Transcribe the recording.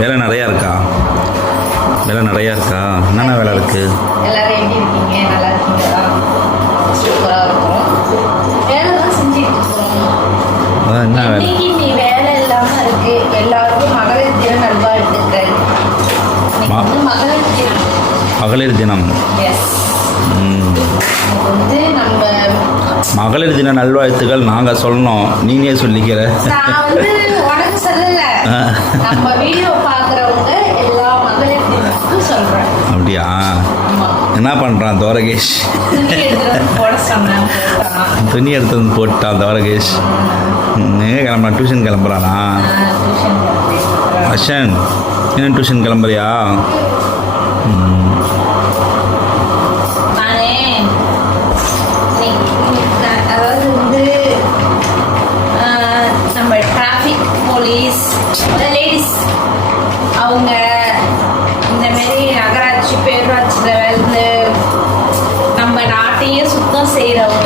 வேலை நிறையா இருக்கா? வேலை நிறையா இருக்கா? என்னென்ன வேலை இருக்குது? எல்லாரும் எப்படி இருக்கீங்க? நல்லா இருக்கீங்களா? சூப்பராக இருக்கும். வேலை தான் செஞ்சுட்டு இருக்கோம். அதான் என்ன வேலை? இன்னைக்கு நீ வேலை இல்லாமல் இருக்கு. எல்லாருக்கும் மகளிர் தின நல்வாழ்த்துக்கள். மகளிர் தினம். மகளிர் தினம். எஸ். வந்து நம்ம மகளிர் தின நல்வாழ்த்துக்கள் நாங்கள் சொல்லணும், நீனே சொல்லிக்கிற. நான் வந்து உனக்கு சொல்லல, நம்ம வீடியோ பார்க்குறவங்க எல்லா மகளிர் தினத்துக்கும் சொல்கிறேன். அப்படியா? என்ன பண்ணுறான் துவரகேஷ்? போட சொன்னேன், போட்டான். துணி எடுத்து வந்து போட்டான் துவரகேஷ். எங்கே கிளம்புறான்? டியூஷன் கிளம்புறானா? அஷன் என்ன டியூஷன் கிளம்புறியா? அதாவது வந்து நம்ம டிராஃபிக் போலீஸ் லேடிஸ் அவங்க இந்தமாரி நகராட்சி பேரூராட்சியில் வந்து நம்ம நாட்டையே சுத்தம் செய்கிறவங்க